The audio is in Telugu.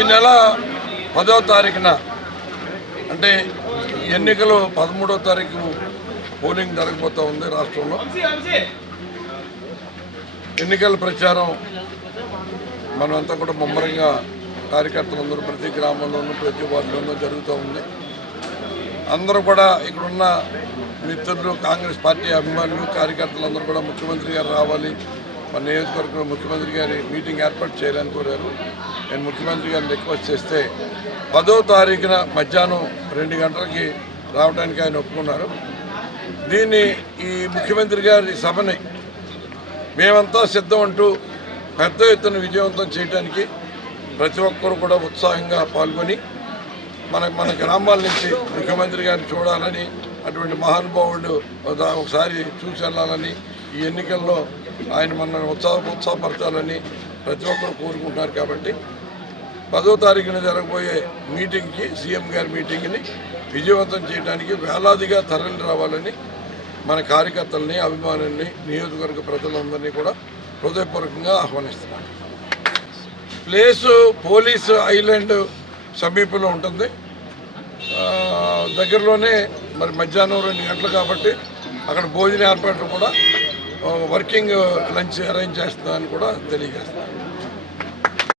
ఈ నెల పదవ తారీఖున అంటే ఎన్నికలు పదమూడో తారీఖు పోలింగ్ జరగబోతూ ఉంది రాష్ట్రంలో. ఎన్నికల ప్రచారం మనమంతా కూడా ముమ్మరంగా కార్యకర్తలందరూ ప్రతి గ్రామంలోనూ ప్రతి వార్డులోనూ జరుగుతూ ఉంది. అందరూ కూడా ఇక్కడున్న మిత్రులు కాంగ్రెస్ పార్టీ అభిమానులు కార్యకర్తలందరూ కూడా ముఖ్యమంత్రి గారు రావాలి. మన నియోజకవర్గంలో ముఖ్యమంత్రి గారి మీటింగ్ ఏర్పాటు చేయాలని కోరారు. నేను ముఖ్యమంత్రి గారిని రిక్వెస్ట్ చేస్తే పదో తారీఖున మధ్యాహ్నం రెండు గంటలకి రావడానికి ఆయన ఒప్పుకున్నారు. దీన్ని ఈ ముఖ్యమంత్రి గారి సభని మేమంతా సిద్ధం అంటూ పెద్ద ఎత్తున విజయవంతం చేయడానికి ప్రతి ఒక్కరు కూడా ఉత్సాహంగా పాల్గొని మన మన గ్రామాల నుంచి ముఖ్యమంత్రి గారిని చూడాలని అటువంటి మహానుభావుడు ఒకసారి చూసి వెళ్ళాలని ఈ ఎన్నికల్లో ఆయన మన ఉత్సాహ ఉత్సాహపరచాలని ప్రతి ఒక్కరు కోరుకుంటున్నారు కాబట్టి పదో తారీఖున జరగబోయే మీటింగ్కి సీఎం గారి మీటింగ్ని విజయవంతం చేయడానికి వేలాదిగా తరలి రావాలని మన కార్యకర్తలని అభిమానుల్ని నియోజకవర్గ ప్రజలందరినీ కూడా హృదయపూర్వకంగా ఆహ్వానిస్తున్నాను ప్లేసు పోలీసు ఐలాండ్ సమీపంలో ఉంటుంది. దగ్గరలోనే మరి మధ్యాహ్నం రెండు గంటలు కాబట్టి అక్కడ భోజన ఏర్పాట్లు కూడా వర్కింగ్ లంచ్ అరేంజ్ చేస్తుందని కూడా తెలియజేస్తాను.